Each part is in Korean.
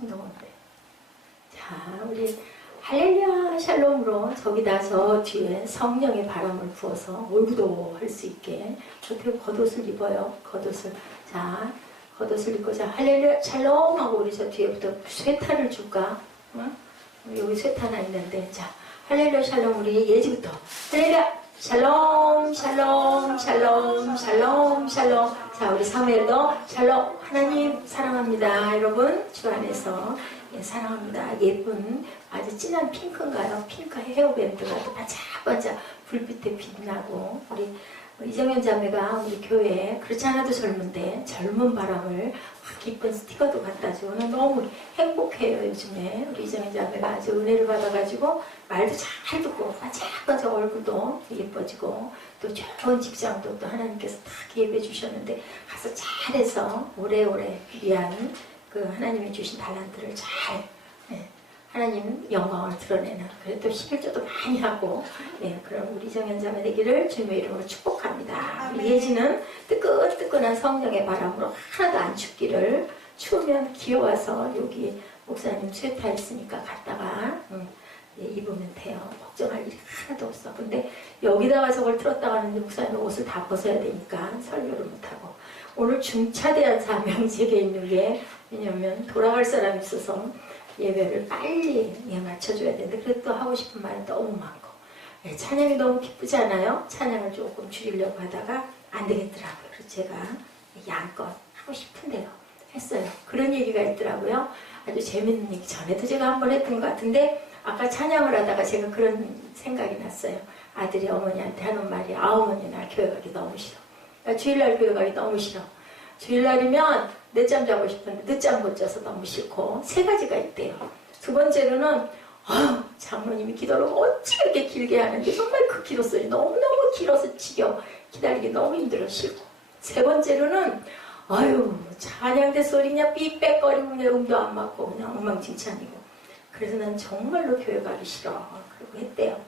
30분 넘었네. 자, 우리 할렐루야 샬롬으로 저기다 저 뒤에 성령의 바람을 부어서 올구도 할 수 있게 어떻게 겉옷을 입어요. 겉옷을. 자, 겉옷을 입고 자 할렐루야 샬롬 하고 우리 저 뒤에부터 쇠탄을 줄까? 응? 여기 쇠탄 하나 있는데 자 할렐루야 샬롬 우리 예지부터 할렐루야 샬롬 샬롬 샬롬 샬롬 샬롬. 자 우리 사무엘도 샬롬 하나님 사랑합니다. 여러분 주 안에서 예, 사랑합니다. 예쁜 아주 진한 핑크인가요? 핑크 헤어밴드가 또 반짝반짝 불빛에 빛나고 우리 이정현 자매가 우리 교회에 그렇지 않아도 젊은데 젊은 바람을 기쁜 스티커도 갖다 주고 너무 행복해요. 요즘에 우리 이정현 자매가 아주 은혜를 받아가지고 말도 잘 듣고 반짝반짝 얼굴도 예뻐지고 또 좋은 직장도 또 하나님께서 다 기회해 주셨는데 가서 잘해서 오래오래 귀한 그 하나님이 주신 달란트를 잘 하나님 영광을 드러내는 그래도 11조도 많이 하고 그럼 우리 정연자매 되기를 주님의 이름으로 축복합니다. 우리 예지는 뜨끈뜨끈한 성령의 바람으로 하나도 안 춥기를 추우면 귀여워서 여기 목사님 쇠타 있으니까 갔다가 입으면 돼요. 걱정할 일이 하나도 없어. 근데 여기다가 저걸 틀었다가 하는데 목사님 옷을 다 벗어야 되니까 설교를 못하고 오늘 중차대한 사명이 제게 있는 게 왜냐면 돌아갈 사람이 있어서 예배를 빨리 맞춰줘야 되는데 그래도 또 하고 싶은 말이 너무 많고 찬양이 너무 기쁘지 않아요? 찬양을 조금 줄이려고 하다가 안 되겠더라고요. 그래서 제가 양껏 하고 싶은 대로 했어요. 그런 얘기가 있더라고요. 아주 재밌는 얘기 전에도 제가 한번 했던 것 같은데 아까 찬양을 하다가 제가 그런 생각이 났어요. 아들이 어머니한테 하는 말이 어머니 나 교회 가기 너무 싫어. 나 주일날 교회 가기 너무 싫어. 주일날이면 늦잠 자고 싶은데 늦잠 못 자서 너무 싫고 세 가지가 있대요. 두 번째로는 장로님이 기도를 어찌 그렇게 길게 하는데 정말 그 기도 소리 너무너무 길어서 지겨워. 기다리기 너무 힘들어 싫고 세 번째로는 찬양대 소리 그냥 삐빽거리고 그냥 음도 안 맞고 그냥 엉망진창이고 그래서 난 정말로 교회 가기 싫어. 그러고 했대요.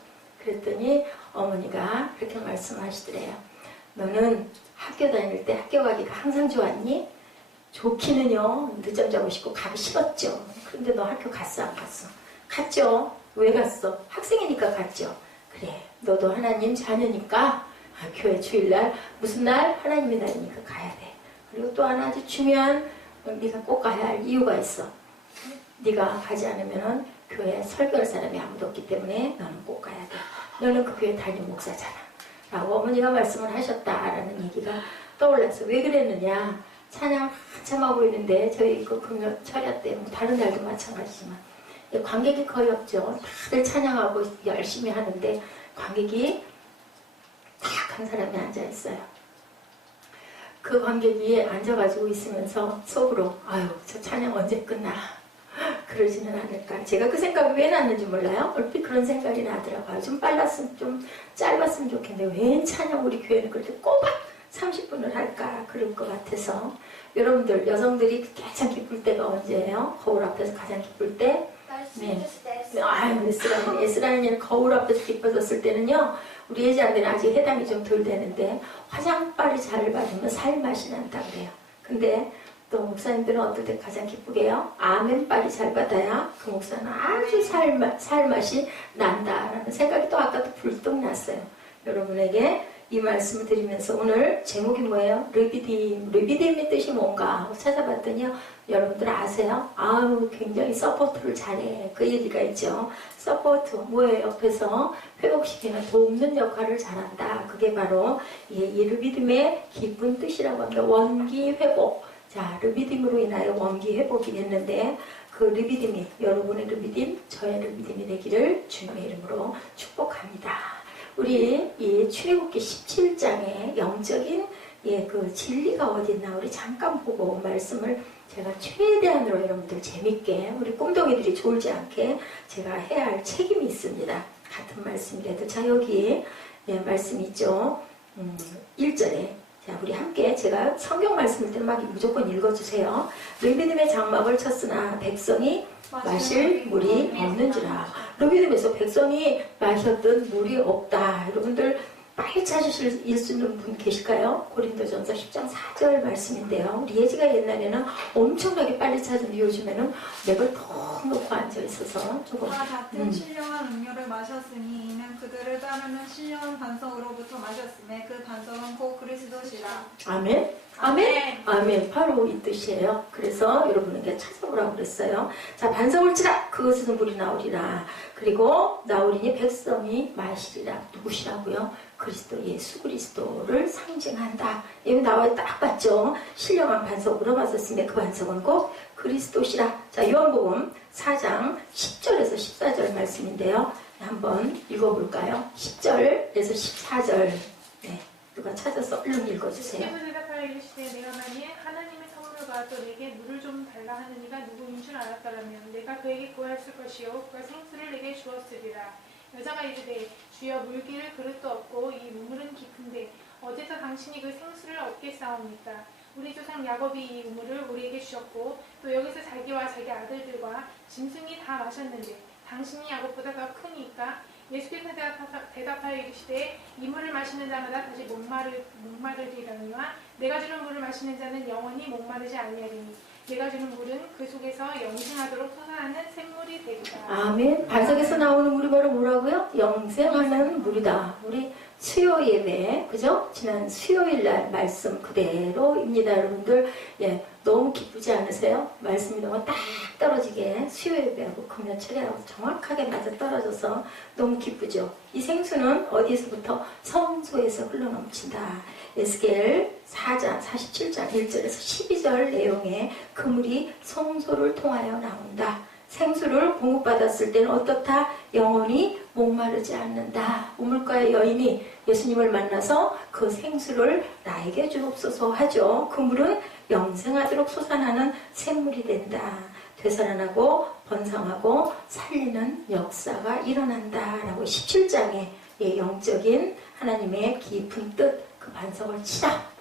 그랬더니 어머니가 그렇게 말씀하시더래요. 너는 학교 다닐 때 학교 가기가 항상 좋았니? 좋기는요. 늦잠 자고 싶고 가기 싫었죠. 그런데 너 학교 갔어 안 갔어? 갔죠. 왜 갔어? 학생이니까 갔죠. 그래 너도 하나님 자녀니까 교회 주일날 무슨 날? 하나님의 날이니까 가야 돼. 그리고 또 하나 아주 중요한 네가 꼭 가야 할 이유가 있어. 네가 가지 않으면 교회에 설교할 사람이 아무도 없기 때문에 너는 꼭 가야 돼. 너는 그 교회 담임 목사잖아. 라고 어머니가 말씀을 하셨다라는 얘기가 떠올라서 왜 그랬느냐. 찬양 한참 하고 있는데 저희 그 금요 철야 때 다른 날도 마찬가지지만 관객이 거의 없죠. 다들 찬양하고 열심히 하는데 관객이 딱 한 사람이 앉아있어요. 그 관객이 앉아가지고 있으면서 속으로 저 찬양 언제 끝나 그러지는 않을까. 제가 그 생각이 왜 났는지 몰라요. 얼핏 그런 생각이 나더라고요. 좀 빨랐으면 좀 짧았으면 좋겠는데 웬 찬양 우리 교회는 그렇게 꼬박 30분을 할까 그럴 것 같아서 여러분들 여성들이 가장 기쁠 때가 언제예요? 거울 앞에서 가장 기쁠 때? 에스라인이 거울 앞에서 기뻐졌을 때는요 우리 예지한테는 아직 해당이 좀 덜 되는데 화장빨이 잘 바르면 살맛이 난다 그래요. 근데 또 목사님들은 어떨 때 가장 기쁘게요? 아멘빨이 잘 받아야 그 목사는 아주 살맛이 난다라는 생각이 또 아까도 불뚝 났어요. 여러분에게 이 말씀을 드리면서 오늘 제목이 뭐예요? 르비딤. 르비딤의 뜻이 뭔가 하고 찾아봤더니요. 여러분들 아세요? 굉장히 서포트를 잘해. 그 얘기가 있죠. 서포트 뭐예요? 옆에서 회복시키는 돕는 역할을 잘한다. 그게 바로 이 르비딤의 깊은 뜻이라고 합니다. 원기 회복. 자, 르비딤으로 인하여 원기 회복이 됐는데 그 르비딤이 여러분의 르비딤, 저의 르비딤이 되기를 주님의 이름으로 축복합니다. 우리 이 출애굽기 17장의 영적인 그 진리가 어디 있나 우리 잠깐 보고 말씀을 제가 최대한으로 여러분들 재밌게 우리 꿈덩이들이 졸지 않게 제가 해야 할 책임이 있습니다. 같은 말씀이라도 자 여기 말씀 있죠. 1절에 자 우리 함께 제가 성경 말씀을 때는 막 무조건 읽어주세요. 르비딤의 장막을 쳤으나 백성이 마실 물이 없는지라. 르비딤에서 백성이 마셨던 물이 없다. 여러분들 빨리 찾으실 수 있는 분 계실까요? 고린도전서 10장 4절 말씀인데요. 우리 예지가 옛날에는 엄청나게 빨리 찾은데 요즘에는 맥을 턱 놓고 앉아있어서 조금 다 같은 신령한 음료를 마셨으니 이는 그들을 따르는 신령한 반석으로부터 마셨음에 그 반석은 곧 그리스도시라. 아멘? 아멘? 아멘. 바로 이 뜻이에요. 그래서 여러분에게 찾아보라고 그랬어요. 자, 반석을 치라. 그것에서 물이 나오리라. 그리고 나오리니 백성이 마시리라. 누구시라고요? 그리스도, 예수 그리스도를 상징한다. 여기 나와 딱 봤죠? 신령한 반석으로 봤었으면 그 반석은 꼭 그리스도시라. 자, 요한복음 4장 10절에서 14절 말씀인데요. 한번 읽어볼까요? 10절에서 14절. 네, 누가 찾아서 얼른 읽어주세요. 예수께서 대답하여 이르시되 내가 만일 하나님의 선물과 또 내게 물을 좀 달라 하는 이가 누구인 줄 알았더라면 내가 그에게 구하였을 것이요 그가 생수를 내게 주었으리라. 여자가 이르되 주여 물기를 그릇도 없고 이 우물은 깊은데 어디서 당신이 그 생수를 얻겠사옵니까? 우리 조상 야곱이 이 우물을 우리에게 주셨고 또 여기서 자기와 자기 아들들과 짐승이 다 마셨는데 당신이 야곱보다 더 크니까? 예수께서 대답하여 이르시되 이 물을 마시는 자마다 다시 목마르리라니와 내가 주는 물을 마시는 자는 영원히 목마르지 아니하리니 내가 주는 물은 그 속에서 영생하도록 솟아나는 샘물이 되리라. 아멘. 반석에서 나오는 물이 바로 뭐라고요? 영생하는 물이다. 우리 수요 예배, 그죠? 지난 수요일 날 말씀 그대로입니다, 여러분들. 예, 너무 기쁘지 않으세요? 말씀이 너무 딱 떨어지게 수요 예배하고 금요 철야하고 정확하게 맞아 떨어져서 너무 기쁘죠? 이 생수는 어디에서부터? 성소에서 흘러넘친다. 에스겔 4장 47장 1절에서 12절 내용에 그 물이 성소를 통하여 나온다. 생수를 공급받았을 때는 어떻다? 영원히 목마르지 않는다. 우물가의 여인이 예수님을 만나서 그 생수를 나에게 주옵소서 하죠. 그 물은 영생하도록 솟아나는 샘물이 된다. 되살아나고 번성하고 살리는 역사가 일어난다. 라고 17장에 영적인 하나님의 깊은 뜻, 그 반석을 치라.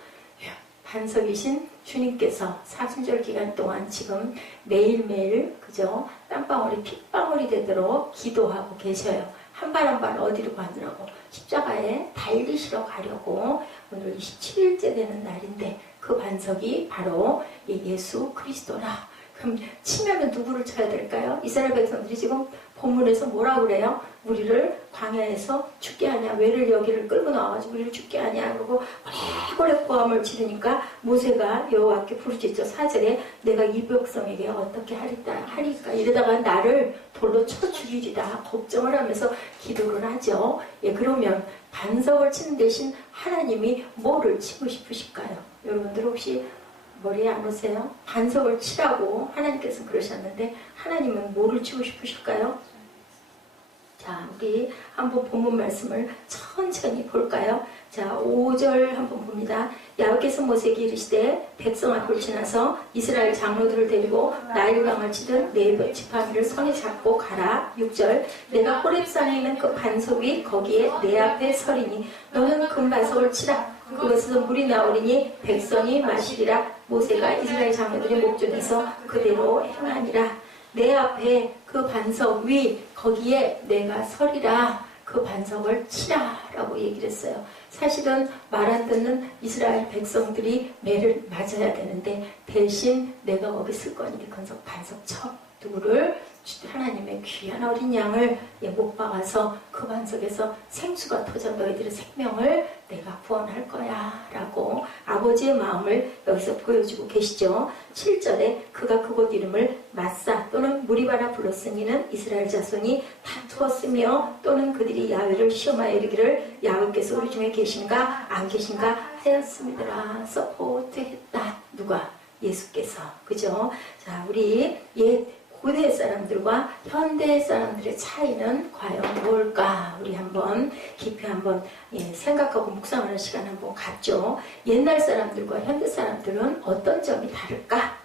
반석이신 주님께서 사순절 기간 동안 지금 매일매일 그죠? 땀방울이 핏방울이 되도록 기도하고 계셔요. 한 발 한 발 어디로 가느라고? 십자가에 달리시러 가려고 오늘 27일째 되는 날인데 그 반석이 바로 예수 그리스도라. 그럼 치면은 누구를 쳐야 될까요? 이스라엘 백성들이 지금 본문에서 뭐라고 그래요? 우리를 광야에서 죽게 하냐, 왜를 여기를 끌고 나와가지고 우리를 죽게 하냐, 그러고 오래오래 고함을 지르니까 모세가 여호와께 부르짖죠. 4절에 내가 이 백성에게 어떻게 하리까 이러다가 나를 돌로 쳐 죽이리다 걱정을 하면서 기도를 하죠. 예, 그러면 반석을 치는 대신 하나님이 뭐를 치고 싶으실까요? 여러분들 혹시 머리에 안 오세요? 반석을 치라고 하나님께서 그러셨는데 하나님은 뭐를 치고 싶으실까요? 자, 우리 한번 본문 말씀을 천천히 볼까요? 자, 5절 한번 봅니다. 야훼께서 모세에게 이르시되 백성 앞을 지나서 이스라엘 장로들을 데리고 나일강을 치듯 네 지팡이를 손에 잡고 가라. 6절 내가 호렙산에 있는 그 반석이 거기에 내 앞에 서리니 너는 그 반석을 치라. 그것에서 물이 나오리니 백성이 마시리라. 모세가 이스라엘 장로들의 목전에서 그대로 행하니라. 내 앞에 그 반석 위 거기에 내가 서리라. 그 반석을 치라 라고 얘기를 했어요. 사실은 말 안 듣는 이스라엘 백성들이 매를 맞아야 되는데 대신 내가 거기 쓸 거니 반석 쳐. 누구를? 하나님의 귀한 어린 양을 못 박아서 그 반석에서 생수가 터져 너희들의 생명을 내가 구원할 거야 라고 아버지의 마음을 여기서 보여주고 계시죠. 7절에 그가 그곳 이름을 마사 또는 무리바라 불렀으니는 이스라엘 자손이 다투었으며 또는 그들이 야훼를 시험하여 이르기를 야훼께서 우리 중에 계신가 안 계신가 하였습니다. 서포트했다. 누가? 예수께서. 그죠? 자, 우리 고대 사람들과 현대 사람들의 차이는 과연 뭘까? 우리 한번 깊이 한번 생각하고 묵상하는 시간 한번 갖죠. 옛날 사람들과 현대 사람들은 어떤 점이 다를까?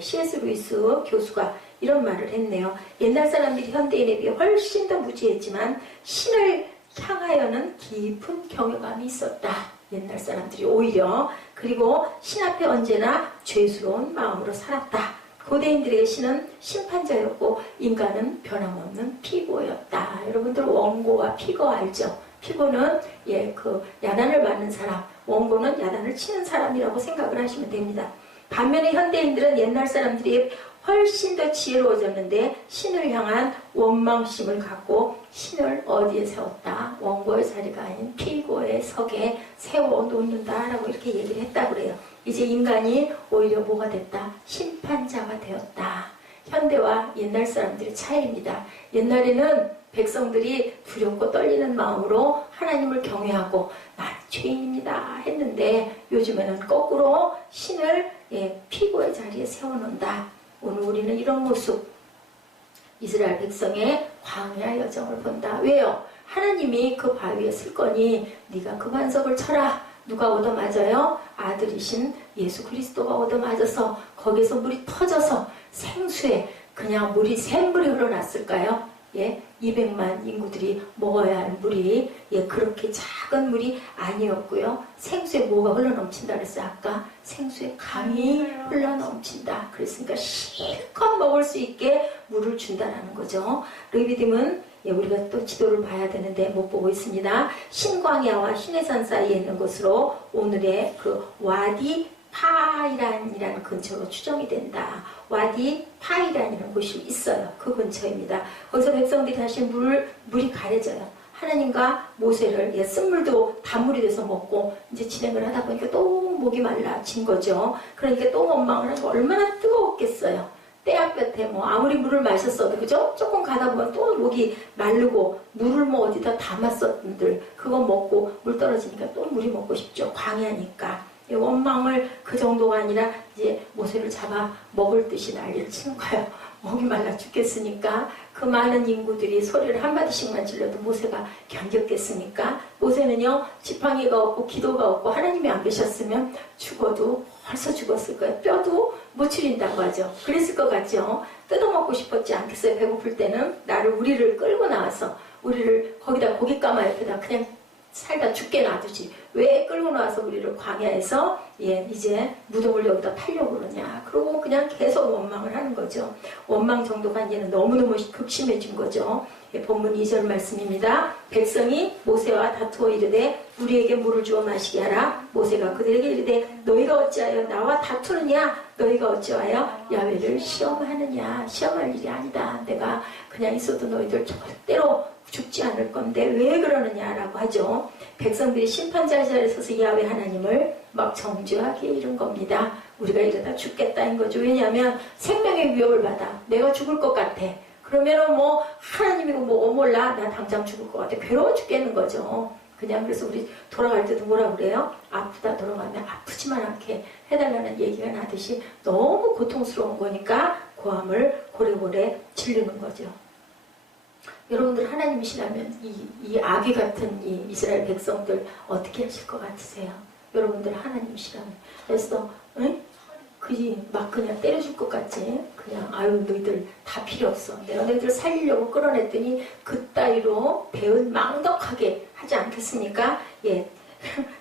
C.S. 루이스 교수가 이런 말을 했네요. 옛날 사람들이 현대인에 비해 훨씬 더 무지했지만 신을 향하여는 깊은 경외감이 있었다. 옛날 사람들이 오히려. 그리고 신 앞에 언제나 죄스러운 마음으로 살았다. 고대인들에게 신은 심판자였고 인간은 변함없는 피고였다. 여러분들 원고와 피고 알죠? 피고는 그 야단을 맞는 사람, 원고는 야단을 치는 사람이라고 생각을 하시면 됩니다. 반면에 현대인들은 옛날 사람들이 훨씬 더 지혜로워졌는데 신을 향한 원망심을 갖고 신을 어디에 세웠다? 원고의 자리가 아닌 피고의 석에 세워놓는다라고 이렇게 얘기를 했다고 그래요. 이제 인간이 오히려 뭐가 됐다? 심판자가 되었다. 현대와 옛날 사람들의 차이입니다. 옛날에는 백성들이 두렵고 떨리는 마음으로 하나님을 경외하고 나는 죄인입니다 했는데 요즘에는 거꾸로 신을 피고의 자리에 세워놓는다. 오늘 우리는 이런 모습, 이스라엘 백성의 광야 여정을 본다. 왜요? 하나님이 그 바위에 쓸 거니 네가 그 반석을 쳐라. 누가 얻어맞아요? 아들이신 예수 그리스도가 얻어맞아서 거기서 물이 터져서 생수에 그냥 물이 샘물이 흘러났을까요? 200만 인구들이 먹어야 할 물이 그렇게 작은 물이 아니었고요. 생수에 뭐가 흘러넘친다 그랬어요? 아까 생수에 강이 흘러넘친다. 그랬으니까 실컷 먹을 수 있게 물을 준다라는 거죠. 르비딤은 우리가 또 지도를 봐야 되는데 못 보고 있습니다. 신광야와 시내산 사이에 있는 곳으로 오늘의 그 와디 파이란이라는 근처로 추정이 된다. 와디 파이란이라는 곳이 있어요. 그 근처입니다. 거기서 백성들이 다시 물이 가려져요. 하나님과 모세를 쓴물도 단물이 돼서 먹고 이제 진행을 하다 보니까 또 목이 말라진 거죠. 그러니까 또 원망을 하고 얼마나 뜨거웠겠어요. 때야볕에 아무리 물을 마셨어도 그죠? 조금 가다 보면 또 목이 마르고 물을 어디다 담았었는들 그거 먹고 물 떨어지니까 또 물이 먹고 싶죠. 광야니까. 원망을 그 정도가 아니라 이제 모세를 잡아 먹을 듯이 난리를 치는 거예요. 목이 말라 죽겠으니까 그 많은 인구들이 소리를 한마디씩만 질러도 모세가 견뎠겠습니까? 모세는요 지팡이가 없고 기도가 없고 하나님이 안 계셨으면 죽어도 벌써 죽었을 거예요. 뼈도 못 추린다고 하죠. 그랬을 것 같죠. 뜯어먹고 싶었지 않겠어요. 배고플 때는 우리를 끌고 나와서 우리를 거기다 고깃 가마 옆에다 그냥 살다 죽게 놔두지. 왜 끌고 나와서 우리를 광야에서 이제 무덤을 여기다 팔려고 그러냐. 그러고 그냥 계속 원망을 하는 거죠. 원망 정도가 이제는 너무너무 극심해진 거죠. 본문 2절 말씀입니다. 백성이 모세와 다투어 이르되 우리에게 물을 주어 마시게 하라. 모세가 그들에게 이르되 너희가 어찌하여 나와 다투느냐. 너희가 어찌하여 야훼를 시험하느냐. 시험할 일이 아니다. 내가 그냥 있어도 너희들 절대로 죽지 않을 건데 왜 그러느냐라고 하죠. 백성들이 심판자 자리에 서서 야훼 하나님을 막 정죄하게 이른 겁니다. 우리가 이러다 죽겠다인 거죠. 왜냐하면 생명의 위협을 받아. 내가 죽을 것 같아. 그러면은 하나님이고 몰라. 나 당장 죽을 것 같아. 괴로워 죽겠는 거죠. 그냥 그래서 우리 돌아갈 때도 뭐라 그래요? 아프다 돌아가면 아프지만 않게 해달라는 얘기가 나듯이 너무 고통스러운 거니까 고함을 고래고래 지르는 거죠. 여러분들 하나님이시라면 이 아귀 같은 이 이스라엘 백성들 어떻게 하실 것 같으세요? 여러분들 하나님이시라면 그래서 막 그냥 때려줄 것 같지? 그냥 아유 너희들 다 필요 없어. 내가 너희들 살리려고 끌어냈더니 그따위로 배은 망덕하게 하지 않겠습니까?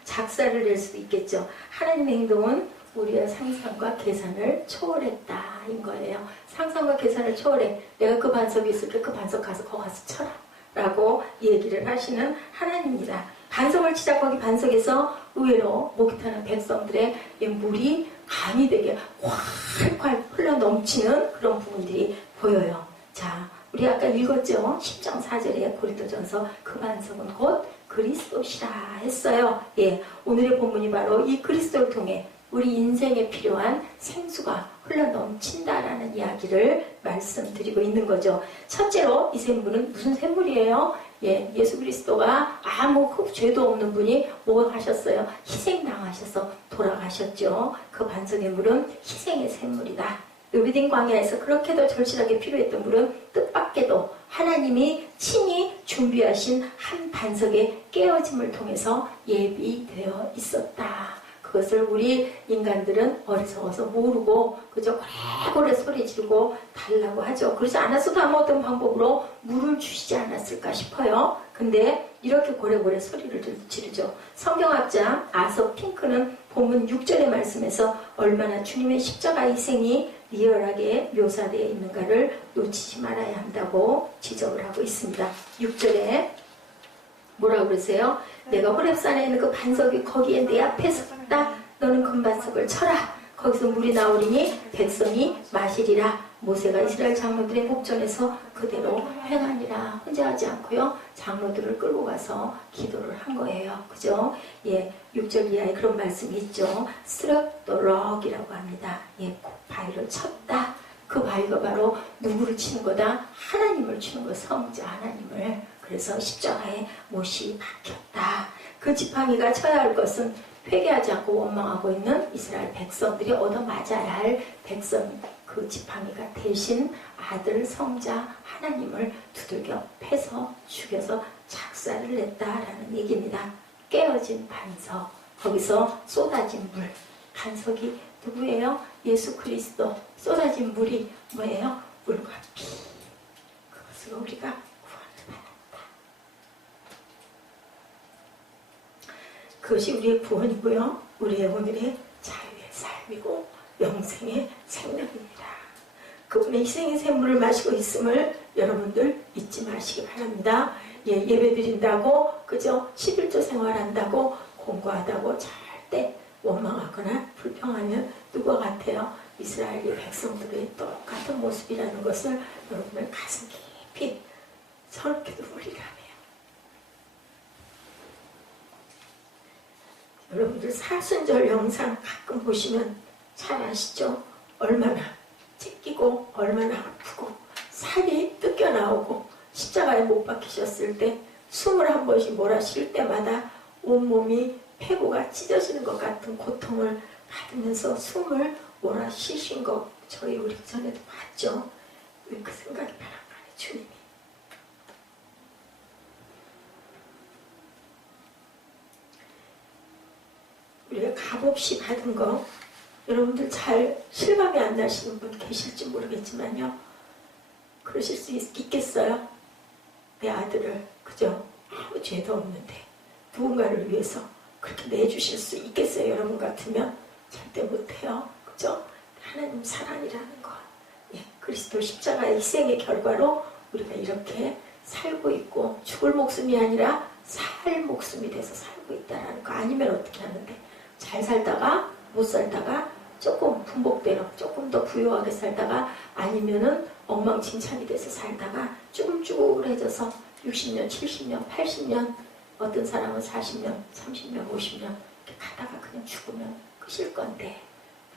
작사를 낼 수도 있겠죠. 하나님의 행동은 우리의 상상과 계산을 초월했다인 거예요. 상상과 계산을 초월해. 내가 그 반석이 있을게 그 반석 가서 거기 가서 쳐라 라고 얘기를 하시는 하나님입니다. 반석을 치자 거기 반석에서 의외로 목이 타는 백성들의 물이 강이 되게 활활 흘러 넘치는 그런 부분들이 보여요. 자, 우리 아까 읽었죠? 10장 4절에 고린도전서 그 반석은 곧 그리스도시라 했어요. 오늘의 본문이 바로 이 그리스도를 통해 우리 인생에 필요한 생수가 흘러 넘친다라는 이야기를 말씀드리고 있는 거죠. 첫째로 이 샘물은 무슨 샘물이에요? 예수 그리스도가 아무 죄도 없는 분이 뭐 하셨어요? 희생당하셔서 돌아가셨죠. 그 반석의 물은 희생의 샘물이다. 르비딤 광야에서 그렇게도 절실하게 필요했던 물은 뜻밖에도 하나님이 친히 준비하신 한 반석의 깨어짐을 통해서 예비되어 있었다. 그것을 우리 인간들은 어리석어서 모르고 그저 고래고래 소리 지르고 달라고 하죠. 그러지 않았어도 아무 어떤 방법으로 물을 주시지 않았을까 싶어요. 근데 이렇게 고래고래 소리를 지르죠. 성경학자 아서 핑크는 본문 6절의 말씀에서 얼마나 주님의 십자가 희생이 리얼하게 묘사되어 있는가를 놓치지 말아야 한다고 지적을 하고 있습니다. 6절에 뭐라고 그러세요? 내가 호렙산에 있는 그 반석이 거기에 내 앞에 섰다. 너는 금반석을 쳐라. 거기서 물이 나오리니 백성이 마시리라. 모세가 이스라엘 장로들의 목전에서 그대로 행하니라. 혼자 하지 않고요. 장로들을 끌고 가서 기도를 한 거예요. 그죠? 예, 6절 이하에 그런 말씀이 있죠. struck the rock이라고 합니다. 예, 바위를 쳤다. 그 바위가 바로 누구를 치는 거다? 하나님을 치는 거, 성자 하나님을. 그래서 십자가에 못이 박혔다. 그 지팡이가 쳐야 할 것은 회개하지 않고 원망하고 있는 이스라엘 백성들이 얻어맞아야 할 백성, 그 지팡이가 대신 아들 성자 하나님을 두들겨 패서 죽여서 작사를 냈다라는 얘기입니다. 깨어진 반석, 거기서 쏟아진 물. 반석이 누구예요? 예수 그리스도. 쏟아진 물이 뭐예요? 물과 피. 그것으로 우리가 구원을 받았다. 그것이 우리의 구원이고요. 우리의 오늘의 자유의 삶이고 영생의 생명입니다. 그분의 희생의 샘물을 마시고 있음을 여러분들 잊지 마시기 바랍니다. 예, 예배 드린다고 그저 11조 생활한다고 공부하다고 절대 원망하거나 불평하면 누구와 같아요? 이스라엘의 백성들의 똑같은 모습이라는 것을 여러분의 가슴 깊이 서럽게도 우리라며 여러분들 사순절 영상 가끔 보시면 잘 아시죠? 얼마나 찢기고 얼마나 아프고 살이 뜯겨나오고 십자가에 못 박히셨을 때 21번씩 몰아쉴 때마다 온몸이 폐고가 찢어지는 것 같은 고통을 받으면서 숨을 몰아쉬신 거 저희 우리 전에도 봤죠? 왜 그 생각이 바람가네 주님이. 우리가 값없이 받은 거 여러분들 잘 실감이 안 나시는 분 계실지 모르겠지만요. 그러실 수 있겠어요? 내 아들을 그저 아무 죄도 없는데 누군가를 위해서 그렇게 내주실 수 있겠어요? 여러분 같으면 절대 못해요. 그죠? 하나님 사랑이라는 것. 예, 그리스도 십자가의 희생의 결과로 우리가 이렇게 살고 있고 죽을 목숨이 아니라 살 목숨이 돼서 살고 있다는 거. 아니면 어떻게 하는데 잘 살다가 못 살다가 조금 분복대로 조금 더 부유하게 살다가 아니면은 엉망진창이 돼서 살다가 쭈글쭈글해져서 60년, 70년, 80년 어떤 사람은 40년, 30년, 50년 이렇게 가다가 그냥 죽으면 끝일 건데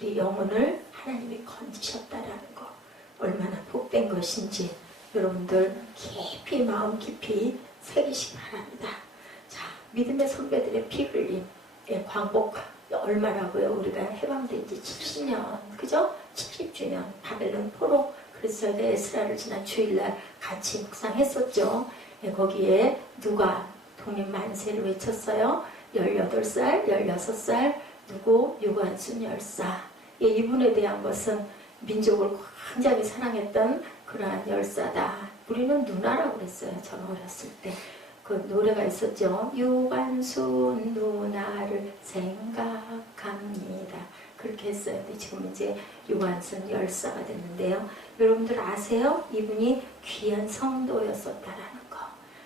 우리 영혼을 하나님이 건지셨다라는 거 얼마나 복된 것인지 여러분들 깊이 마음 깊이 새기시기 바랍니다. 자, 믿음의 선배들의 피 흘림 광복 얼마라고요? 우리가 해방된 지 70년, 그죠? 70주년 바벨론 포로. 그래서 저희가 에스라를 지난 주일날 같이 묵상했었죠. 예, 거기에 누가 독립 만세를 외쳤어요. 18살, 16살, 누구? 유관순 열사. 예, 이분에 대한 것은 민족을 굉장히 사랑했던 그러한 열사다. 우리는 누나라고 그랬어요. 저는 어렸을 때. 그 노래가 있었죠. 유관순 누나를 생각합니다. 그렇게 했어요. 근데 지금 이제 유관순 열사가 됐는데요. 여러분들 아세요? 이분이 귀한 성도였었다라는 거.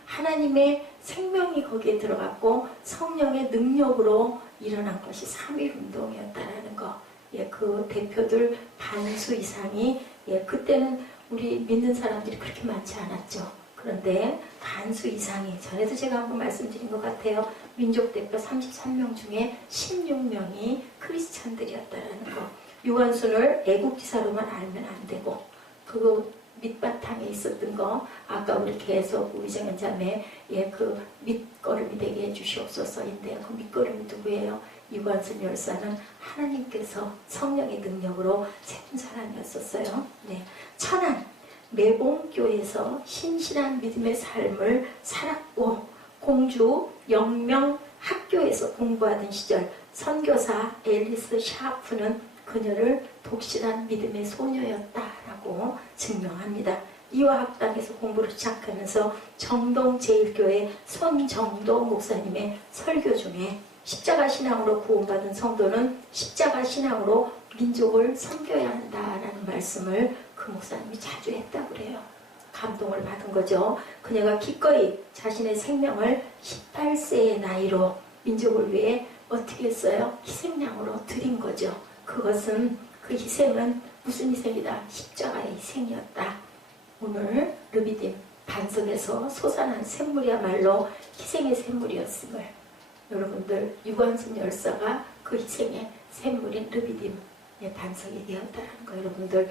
하나님의 생명이 거기에 들어갔고 성령의 능력으로 일어난 것이 3.1운동이었다라는 거. 예, 그 대표들 반수 이상이 그때는 우리 믿는 사람들이 그렇게 많지 않았죠. 그런데 반수 이상이 전에도 제가 한번 말씀드린 것 같아요. 민족대표 33명 중에 16명이 크리스찬들이었다는 거. 유관순을 애국지사로만 알면 안 되고 그거 밑바탕에 있었던 거 아까 우리 계속 우리 장자매 그 밑거름이 되게 해주시옵소서인데요. 그 밑거름이 누구예요? 유관순 열사는 하나님께서 성령의 능력으로 세운 사람이었었어요. 네. 천안 매봉교에서 신실한 믿음의 삶을 살았고 공주 영명 학교에서 공부하던 시절 선교사 앨리스 샤프는 그녀를 독실한 믿음의 소녀였다라고 증명합니다. 이화 학당에서 공부를 시작하면서 정동 제1교회 손정도 목사님의 설교 중에 십자가 신앙으로 구원받은 성도는 십자가 신앙으로 민족을 섬겨야 한다라는 말씀을 그 목사님이 자주 했다고 그래요. 감동을 받은 거죠. 그녀가 기꺼이 자신의 생명을 18세의 나이로 민족을 위해 어떻게 했어요? 희생양으로 드린 거죠. 그것은 그 희생은 무슨 희생이다? 십자가의 희생이었다. 오늘 르비딤 반석에서 솟아난 샘물이야말로 희생의 샘물이었음을 여러분들 유관순 열사가 그 희생의 샘물인 르비딤의 반석이 되었다는 거 여러분들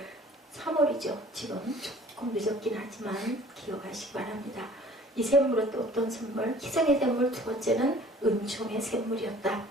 3월이죠. 지금 조금 늦었긴 하지만 기억하시기 바랍니다. 이 샘물은 또 어떤 샘물? 희생의 샘물 두 번째는 은총의 샘물이었다.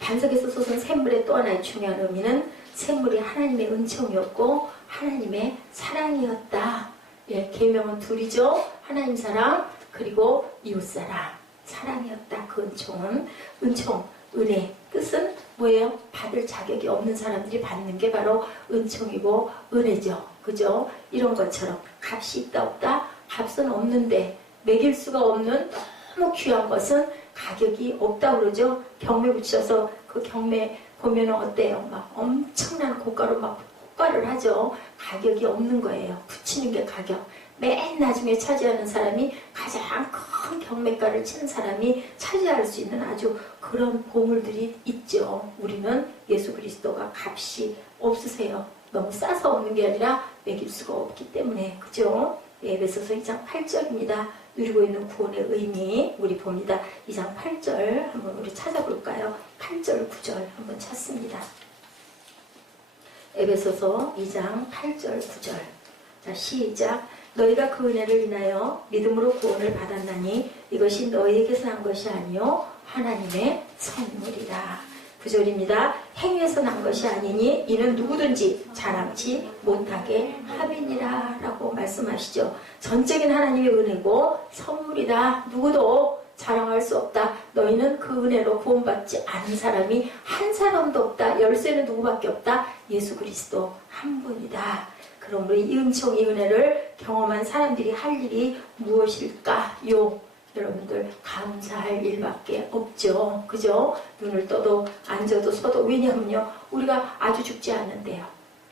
반석에서 솟은 샘물의 또 하나의 중요한 의미는 샘물이 하나님의 은총이었고 하나님의 사랑이었다. 예, 계명은 둘이죠. 하나님 사랑 그리고 이웃 사랑. 사랑이었다. 그 은총은 은총, 은혜 뜻은 뭐예요? 받을 자격이 없는 사람들이 받는 게 바로 은총이고 은혜죠. 그죠? 이런 것처럼 값이 있다 없다? 값은 없는데 매길 수가 없는 너무 귀한 것은 가격이 없다고 그러죠. 경매 붙여서 그 경매 보면 어때요? 막 엄청난 고가로 막 호가를 하죠. 가격이 없는 거예요. 붙이는 게 가격. 맨 나중에 차지하는 사람이 가장 큰 경매가를 치는 사람이 차지할 수 있는 아주 그런 보물들이 있죠. 우리는 예수 그리스도가 값이 없으세요. 너무 싸서 없는 게 아니라 매길 수가 없기 때문에. 그죠? 에베소서 2장 8절입니다. 누리고 있는 구원의 의미 우리 봅니다. 2장 8절 한번 우리 찾아볼까요? 8절 9절 한번 찾습니다. 에베소서 2장 8절 9절 자 시작 너희가 그 은혜를 인하여 믿음으로 구원을 받았나니 이것이 너희에게서 난 것이 아니요 하나님의 선물이라. 9절입니다. 행위에서 난 것이 아니니 이는 누구든지 자랑치 못하게 함이니라 라고 말씀하시죠. 전적인 하나님의 은혜고 선물이다. 누구도 자랑할 수 없다. 너희는 그 은혜로 구원받지 않은 사람이 한 사람도 없다. 열쇠는 누구밖에 없다. 예수 그리스도 한 분이다. 그럼 우리 이 은총, 이 은혜를 경험한 사람들이 할 일이 무엇일까요? 여러분들 감사할 일밖에 없죠. 그죠? 눈을 떠도 앉아도 서도 왜냐하면요. 우리가 아주 죽지 않는데요.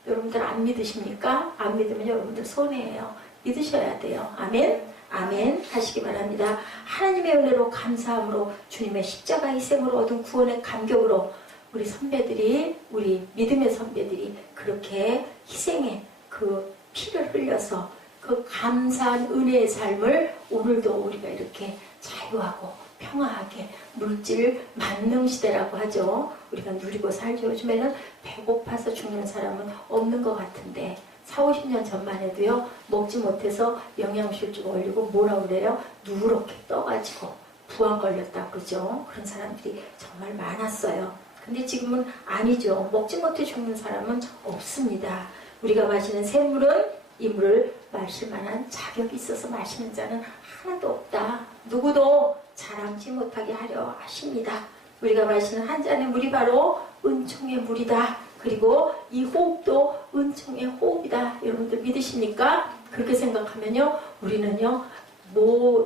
여러분들 안 믿으십니까? 안 믿으면 여러분들 손해예요. 믿으셔야 돼요. 아멘? 아멘 하시기 바랍니다. 하나님의 은혜로 감사함으로 주님의 십자가 희생으로 얻은 구원의 감격으로 우리 선배들이 우리 믿음의 선배들이 그렇게 희생의 그 피를 흘려서 그 감사한 은혜의 삶을 오늘도 우리가 이렇게 자유하고 평화하게 물질 만능 시대라고 하죠. 우리가 누리고 살죠. 요즘에는 배고파서 죽는 사람은 없는 것 같은데 40, 50년 전만 해도요. 먹지 못해서 영양실조 걸리고 뭐라 그래요? 누렇게 떠가지고 부항 걸렸다 그러죠. 그런 사람들이 정말 많았어요. 근데 지금은 아니죠. 먹지 못해 죽는 사람은 없습니다. 우리가 마시는 샘물은 이 물을 마실 만한 자격이 있어서 마시는 자는 하나도 없다. 누구도 자랑치 못하게 하려 하십니다. 우리가 마시는 한 잔의 물이 바로 은총의 물이다. 그리고 이 호흡도 은총의 호흡이다. 여러분들 믿으십니까? 그렇게 생각하면요. 우리는요.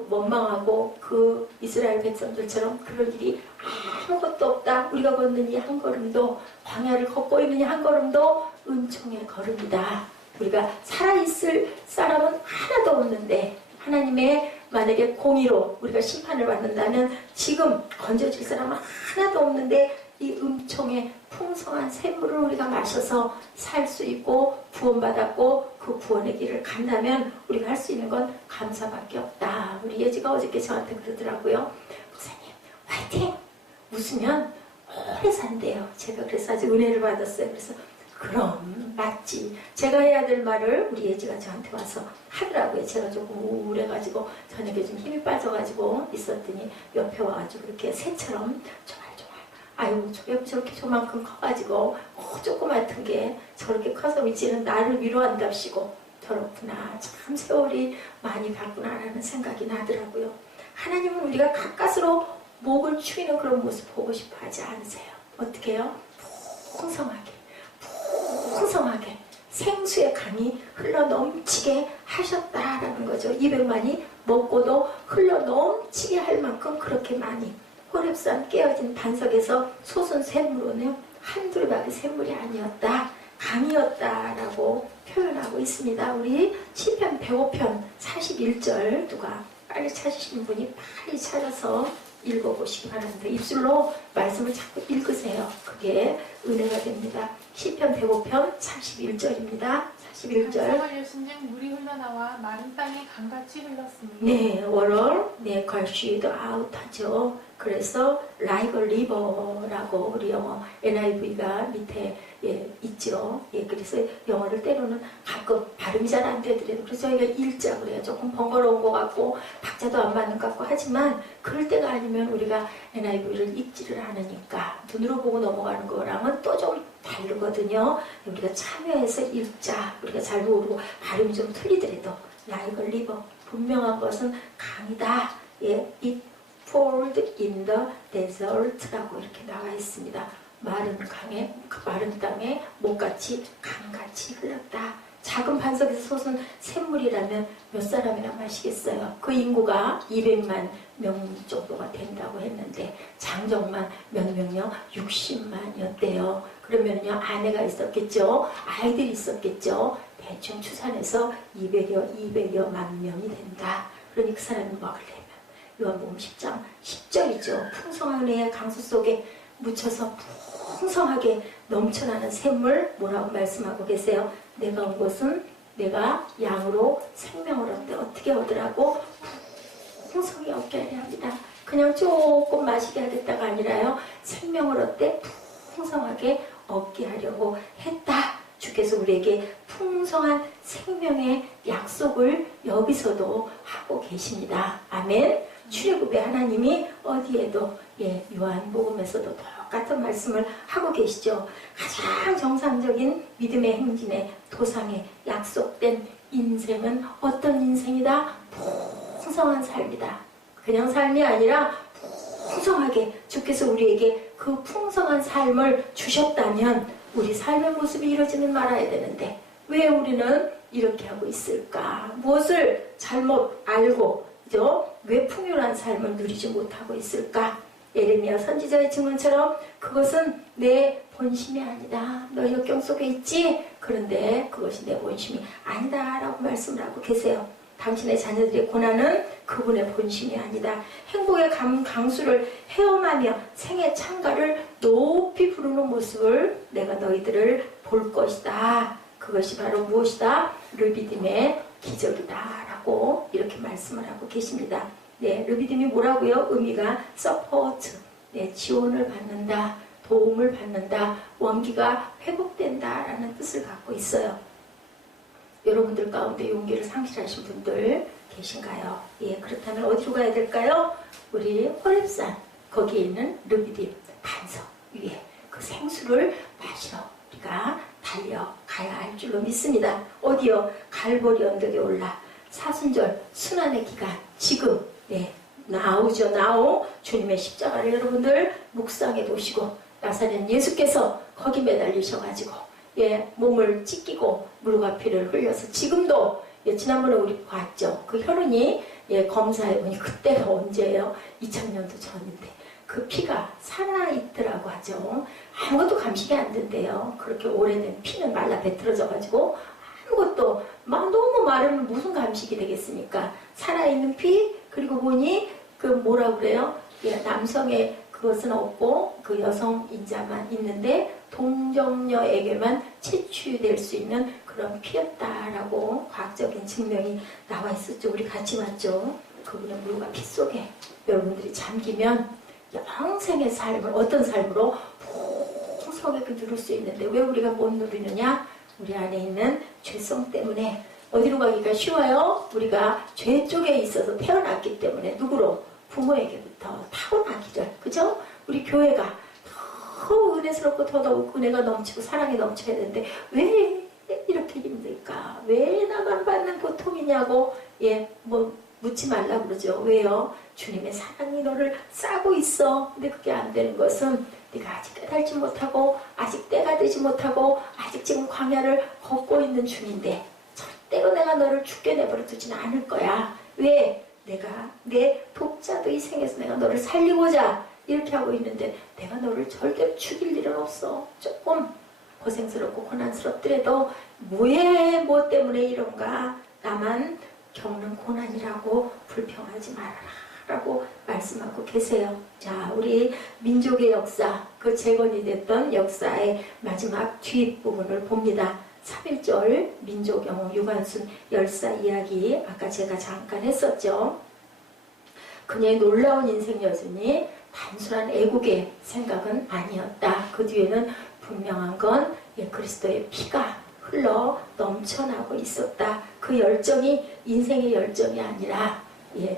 원망하고 그 이스라엘 백성들처럼 그럴 일이 아무것도 없다. 우리가 걷는 이 한 걸음도 광야를 걷고 있는 이 한 걸음도 은총의 걸음이다. 우리가 살아있을 사람은 하나도 없는데 하나님의 만약에 공의로 우리가 심판을 받는다면 지금 건져질 사람은 하나도 없는데 이 은총의 풍성한 샘물을 우리가 마셔서 살 수 있고 구원받았고 그 구원의 길을 간다면 우리가 할 수 있는 건 감사밖에 없다. 우리 예지가 어저께 저한테 그러더라고요. 목사님 화이팅! 웃으면 오래 산대요. 제가 그래서 아주 은혜를 받았어요. 그래서 그럼 맞지. 제가 해야 될 말을 우리 예지가 저한테 와서 하더라고요. 제가 조금 우울해가지고 저녁에 좀 힘이 빠져가지고 있었더니 옆에 와가지고 이렇게 새처럼 아유 저렇게 저만큼 커가지고 조그맣던 게 저렇게 커서 이제는 나를 위로한답시고 저렇구나. 참 세월이 많이 갔구나라는 생각이 나더라고요. 하나님은 우리가 가까스로 목을 추이는 그런 모습 보고 싶어 하지 않으세요. 어떻게 해요? 풍성하게 생수의 강이 흘러 넘치게 하셨다라는 거죠. 200만이 먹고도 흘러 넘치게 할 만큼 그렇게 많이 호렙산 깨어진 반석에서 솟은 샘으로는 한두루밖에 샘물이 아니었다, 강이었다라고 표현하고 있습니다. 우리 시편 105편 41절 누가 빨리 찾으시는 분이 빨리 찾아서 읽어보시기 바랍니다. 입술로 말씀을 자꾸 읽으세요. 그게 은혜가 됩니다. 시편 105편 41절입니다. 41절. 강성을 여신즉 물이 흘러나와 마른 땅에 강같이 흘렀습니다. 네, 월월, 네, 걸쉬드 아웃 하죠. 그래서 like a river라고 우리 영어 NIV가 밑에 있죠. 그래서 영어를 때로는 가끔 발음이 잘 안 되더라도 그래서 저희가 읽자 그래요. 조금 번거로운 것 같고 박자도 안 맞는 것 같고 하지만 그럴 때가 아니면 우리가 NIV를 읽지를 않으니까 눈으로 보고 넘어가는 거랑은 또 좀 다르거든요. 우리가 참여해서 읽자. 우리가 잘 모르고 발음이 좀 틀리더라도 like a river, 분명한 것은 강이다. It poured in the desert라고 이렇게 나와 있습니다. 마른 땅에 목같이 강같이 흘렀다. 작은 반석에서 솟은 샘물이라면 몇 사람이나 마시겠어요? 그 인구가 200만 명 정도가 된다고 했는데 장정만 몇 명요? 60만이었대요. 그러면요 아내가 있었겠죠? 아이들이 있었겠죠? 대충 추산해서 200여만 명이 된다. 그러니 그 사람이 먹으려면 요한복음 10장 10절이죠. 풍성한 은혜의 강수 속에 묻혀서 풍성하게 넘쳐나는 샘물 뭐라고 말씀하고 계세요? 내가 온 것은 내가 양으로 생명을 얻되 어떻게 얻으라고? 풍성히 얻게 하려 합니다. 그냥 조금 마시게 하겠다가 아니라요. 생명을 얻되 풍성하게 얻게 하려고 했다. 주께서 우리에게 풍성한 생명의 약속을 여기서도 하고 계십니다. 아멘. 출애굽의 하나님이 어디에도 요한복음에서도 똑같은 말씀을 하고 계시죠. 가장 정상적인 믿음의 행진의 도상에 약속된 인생은 어떤 인생이다? 풍성한 삶이다. 그냥 삶이 아니라 풍성하게 주께서 우리에게 그 풍성한 삶을 주셨다면 우리 삶의 모습이 이러지는 말아야 되는데 왜 우리는 이렇게 하고 있을까? 무엇을 잘못 알고 그죠? 왜 풍요한 삶을 누리지 못하고 있을까? 예레미야 선지자의 증언처럼 그것은 내 본심이 아니다. 너 역경 속에 있지? 그런데 그것이 내 본심이 아니다 라고 말씀을 하고 계세요. 당신의 자녀들의 고난은 그분의 본심이 아니다. 행복의 강수를 헤엄하며 생의 창가를 높이 부르는 모습을 내가 너희들을 볼 것이다. 그것이 바로 무엇이다? 르비딤의 기적이다 라고 이렇게 말씀을 하고 계십니다. 네, 르비딤이 뭐라고요? 의미가 support, 지원을 받는다, 도움을 받는다, 원기가 회복된다 라는 뜻을 갖고 있어요. 여러분들 가운데 용기를 상실하신 분들 계신가요? 그렇다면 어디로 가야 될까요? 우리 호렙산 거기에 있는 르비딤 반석 위에 그 생수를 마시러 우리가 달려가야 할 줄로 믿습니다. 어디요? 갈보리 언덕에 올라 사순절 순환의 기간 지금 나오죠. 나오 주님의 십자가를 여러분들 묵상해 보시고 나사렛 예수께서 거기 매달리셔가지고 몸을 찢기고 물과 피를 흘려서 지금도 지난번에 우리 봤죠. 그 혈흔이 검사해보니 그때가 언제예요? 2000년도 전인데 그 피가 살아있더라고 하죠. 아무것도 감식이 안 된대요. 그렇게 오래된 피는 말라 배틀어져가지고 아무것도 너무 마르면 무슨 감식이 되겠습니까? 살아있는 피 그리고 보니 그 뭐라 그래요? 남성의 그것은 없고 그 여성 인자만 있는데 동정녀에게만 채취될 수 있는 그런 피였다라고 과학적인 증명이 나와 있었죠. 우리 같이 봤죠. 그분의 물과 피 속에 여러분들이 잠기면 평생의 삶을 어떤 삶으로 풍성하게 누릴 수 있는데 왜 우리가 못 누리느냐? 우리 안에 있는 죄성 때문에. 어디로 가기가 쉬워요? 우리가 죄 쪽에 있어서 태어났기 때문에 누구로? 부모에게부터 타고나기를. 그죠? 우리 교회가 더 은혜스럽고 더더욱 은혜가 넘치고 사랑이 넘쳐야 되는데 왜 이렇게 힘들까? 왜 나만 받는 고통이냐고 묻지 말라 그러죠. 왜요? 주님의 사랑이 너를 싸고 있어. 근데 그게 안 되는 것은 네가 아직 깨달지 못하고 아직 때가 되지 못하고 아직 지금 광야를 걷고 있는 중인데 절대로 내가 너를 죽게 내버려 두지는 않을 거야. 왜? 내가 내 독자도 이 생에서 내가 너를 살리고자 이렇게 하고 있는데 내가 너를 절대로 죽일 일은 없어. 조금 고생스럽고 고난스럽더라도 뭐에 뭐 때문에 이런가? 나만 겪는 고난이라고 불평하지 말아라 라고 말씀하고 계세요. 자, 우리 민족의 역사, 그 재건이 됐던 역사의 마지막 뒷부분을 봅니다. 3.1절 민족영웅 유관순 열사 이야기 아까 제가 잠깐 했었죠. 그녀의 놀라운 인생 여정이 단순한 애국의 생각은 아니었다. 그 뒤에는 분명한 건 그리스도의 피가 흘러 넘쳐나고 있었다. 그 열정이 인생의 열정이 아니라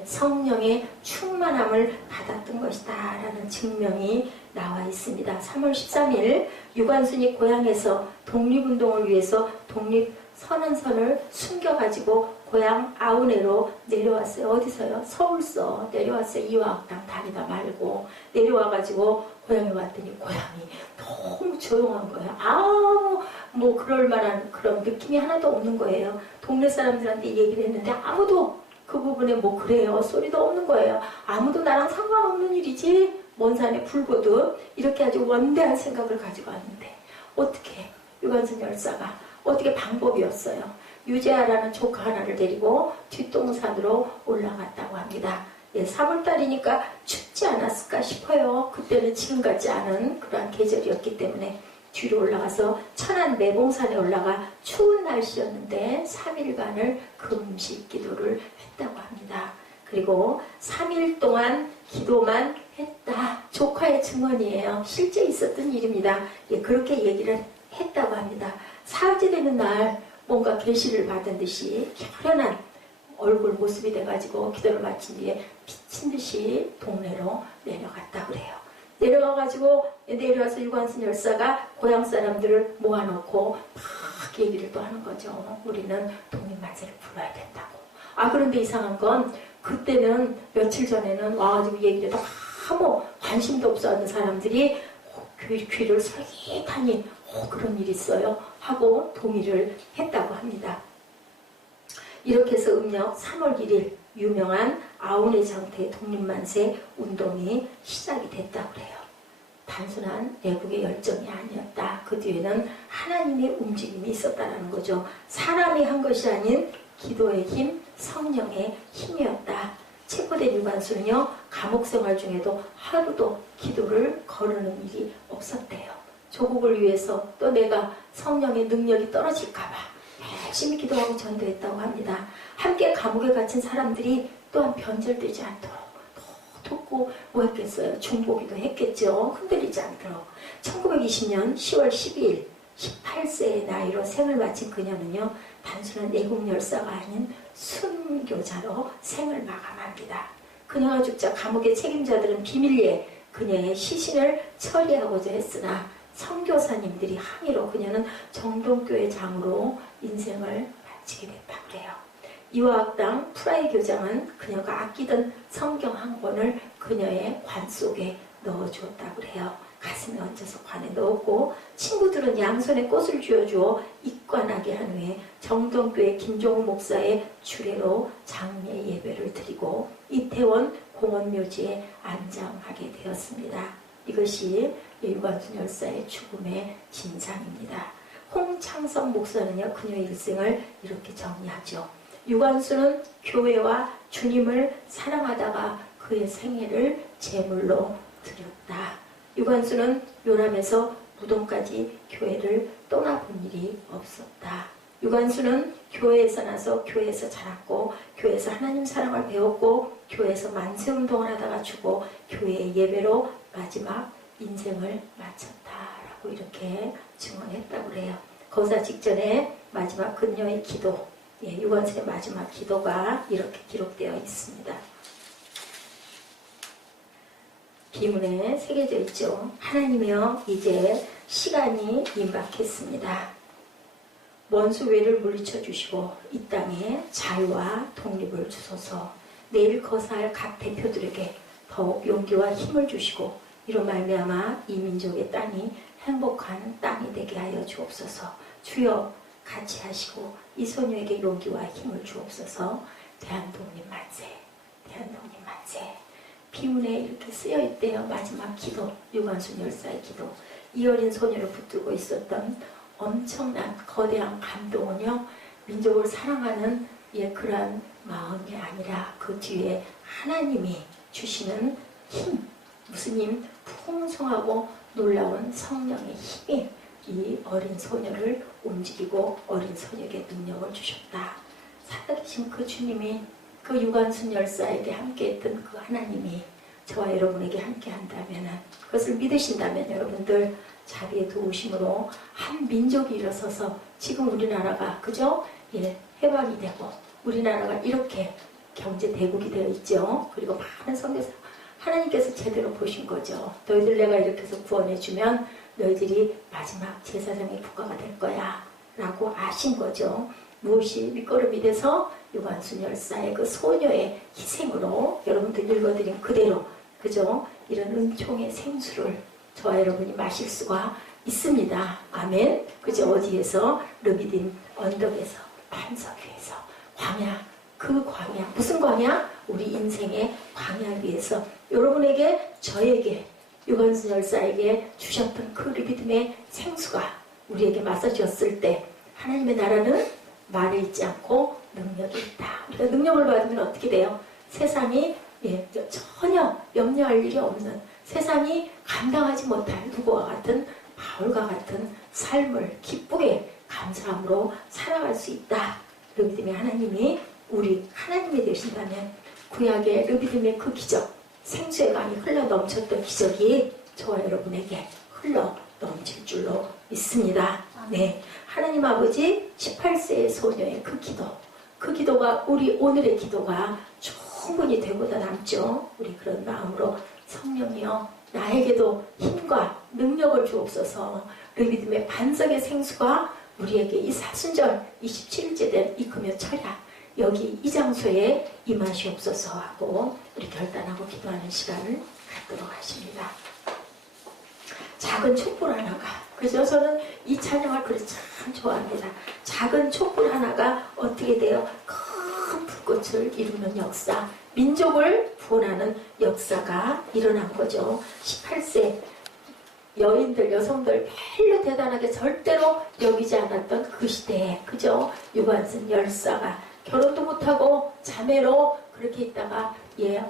성령의 충만함을 받았던 것이다 라는 증명이 나와 있습니다. 3월 13일 유관순이 고향에서 독립운동을 위해서 독립선언선을 숨겨가지고 고향 아우네로 내려왔어요. 어디서요? 서울서 내려왔어요. 이화학당 다니다 말고 내려와가지고 고향에 왔더니 고향이 너무 조용한 거예요. 아무 뭐 그럴 만한 그런 느낌이 하나도 없는 거예요. 동네 사람들한테 얘기를 했는데 아무도 그 부분에 뭐 그래요 소리도 없는 거예요. 아무도 나랑 상관없는 일이지 먼 산에 불거든 이렇게 아주 원대한 생각을 가지고 왔는데 어떻게 유관순 열사가 어떻게 방법이었어요. 유재하라는 조카 하나를 데리고 뒷동산으로 올라갔다고 합니다. 3월달이니까 춥지 않았을까 싶어요. 그때는 지금 같지 않은 그러한 계절이었기 때문에 뒤로 올라가서 천안 매봉산에 올라가 추운 날씨였는데 3일간을 금식 기도를 했다고 합니다. 그리고 3일 동안 기도만 했다. 조카의 증언이에요. 실제 있었던 일입니다. 그렇게 얘기를 했다고 합니다. 사흘째 되는 날 뭔가 계시를 받은 듯이 결연한 얼굴 모습이 돼가지고 기도를 마친 뒤에 미친 듯이 동네로 내려갔다고 그래요. 내려와서 유관순 열사가 고향 사람들을 모아놓고 막 얘기를 또 하는 거죠. 우리는 독립만세를 불러야 된다고. 그런데 이상한 건 그때는 며칠 전에는 와가지고 얘기를 다 아무 관심도 없어 하는 사람들이 귀를 솔깃하니 그런 일이 있어요 하고 동의를 했다고 합니다. 이렇게 해서 음력 3월 1일 유명한 아우네 장터의 독립만세 운동이 시작이 됐다고 그래요. 단순한 애국의 열정이 아니었다. 그 뒤에는 하나님의 움직임이 있었다는 거죠. 사람이 한 것이 아닌 기도의 힘, 성령의 힘이었다. 체포된 유관순은요, 감옥 생활 중에도 하루도 기도를 거르는 일이 없었대요. 조국을 위해서 또 내가 성령의 능력이 떨어질까봐 열심히 기도하고 전도했다고 합니다. 함께 감옥에 갇힌 사람들이 또한 변절되지 않도록 돕고 뭐 했겠어요? 중보기도 했겠죠. 흔들리지 않도록. 1920년 10월 12일 18세의 나이로 생을 마친 그녀는요, 단순한 애국 열사가 아닌 순교자로 생을 마감합니다. 그녀가 죽자 감옥의 책임자들은 비밀리에 그녀의 시신을 처리하고자 했으나 선교사님들이 항의로 그녀는 정동교회 장으로 인생을 마치게 됐다고 그래요. 이화학당 프라이 교장은 그녀가 아끼던 성경 한 권을 그녀의 관 속에 넣어주었다고 그래요. 가슴에 얹어서 관에 넣었고 친구들은 양손에 꽃을 쥐어주어 입관하게 한 후에 정동교회 김종우 목사의 주례로 장례 예배를 드리고 이태원 공원묘지에 안장하게 되었습니다. 이것이 유관순 열사의 죽음의 진상입니다. 홍창성 목사는요, 그녀의 일생을 이렇게 정리하죠. 유관순은 교회와 주님을 사랑하다가 그의 생애를 제물로 드렸다. 유관순은 요람에서 무덤까지 교회를 떠나본 일이 없었다. 유관순은 교회에서 나서 교회에서 자랐고 교회에서 하나님 사랑을 배웠고 교회에서 만세운동을 하다가 죽고 교회의 예배로 마지막 인생을 마쳤다라고 이렇게 증언했다고 그래요. 거사 직전에 마지막 그녀의 기도, 유관순의 마지막 기도가 이렇게 기록되어 있습니다. 비문에 새겨져 있죠. 하나님이여, 이제 시간이 임박했습니다. 원수외를 물리쳐 주시고 이 땅에 자유와 독립을 주소서. 내일 거사할 각 대표들에게 더욱 용기와 힘을 주시고 이로 말미암아 이 민족의 땅이 행복한 땅이 되게 하여 주옵소서. 주여, 같이 하시고 이 소녀에게 용기와 힘을 주옵소서. 대한독립 만세, 대한독립 만세. 비문에 이렇게 쓰여 있대요. 마지막 기도, 유관순 열사의 기도. 이 어린 소녀를 붙들고 있었던 엄청난 거대한 감동은요, 민족을 사랑하는 그러한 마음이 아니라 그 뒤에 하나님이 주시는 힘, 무슨 힘? 풍성하고 놀라운 성령의 힘이 이 어린 소녀를 움직이고 어린 소녀에게 능력을 주셨다. 살아계신 그 주님이 그 유관순 열사에게 함께했던 그 하나님이 저와 여러분에게 함께한다면, 그것을 믿으신다면 여러분들 자비의 도우심으로 한 민족이 일어서서 지금 우리나라가 그죠? 해방이 되고 우리나라가 이렇게 경제 대국이 되어 있죠. 그리고 많은 선교사 하나님께서 제대로 보신 거죠. 너희들 내가 이렇게 해서 구원해주면 너희들이 마지막 제사장의 국가가 될 거야 라고 아신 거죠. 무엇이 밑거름이 돼서 유관순 열사의 그 소녀의 희생으로 여러분들 읽어드린 그대로 그죠? 이런 은총의 생수를 저와 여러분이 마실 수가 있습니다. 아멘. 그죠? 어디에서? 르비딘 언덕에서, 반석 위에서, 광야, 그 광야, 무슨 광야? 우리 인생의 광야 위에서 여러분에게, 저에게, 유관순 열사에게 주셨던 그 르비딤의 생수가 우리에게 마사주었을 때 하나님의 나라는 말에 있지 않고 능력이 있다. 우리가 능력을 받으면 어떻게 돼요? 세상이 전혀 염려할 일이 없는, 세상이 감당하지 못할 누구와 같은, 바울과 같은 삶을 기쁘게 감사함으로 살아갈 수 있다. 르비딤의 하나님이 우리 하나님이 되신다면 구약의 르비딤의 그 기적, 생수의 강이 흘러 넘쳤던 기적이 저와 여러분에게 흘러 넘칠 줄로 믿습니다. 네, 하나님 아버지 18세의 소녀의 그 기도, 그 기도가 우리 오늘의 기도가 충분히 되고자 남죠. 우리 그런 마음으로 성령이여 나에게도 힘과 능력을 주옵소서. 르비딤의 반석의 생수가 우리에게 이 사순절 27일째 된 이 금요 철야 여기 이 장소에 임하시옵소서 하고 우리 결단하고 기도하는 시간을 갖도록 하십니다. 작은 촛불 하나가, 그래서 저는 이 찬양을 그래서 참 좋아합니다. 작은 촛불 하나가 어떻게 돼요? 큰 불꽃을 이루는 역사, 민족을 구원하는 역사가 일어난 거죠. 18세 여인들, 여성들 별로 대단하게 절대로 여기지 않았던 그 시대에, 그죠? 유관순 열사가 결혼도 못하고 자매로 그렇게 있다가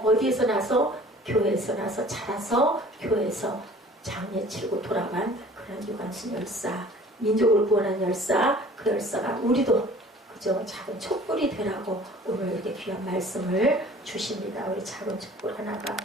어디에서 나서? 교회에서 나서 자라서 교회에서 장례 치르고 돌아간 그런 유관순 열사, 민족을 구원한 열사, 그 열사가 우리도 그죠? 작은 촛불이 되라고 오늘 이렇게 귀한 말씀을 주십니다. 우리 작은 촛불 하나가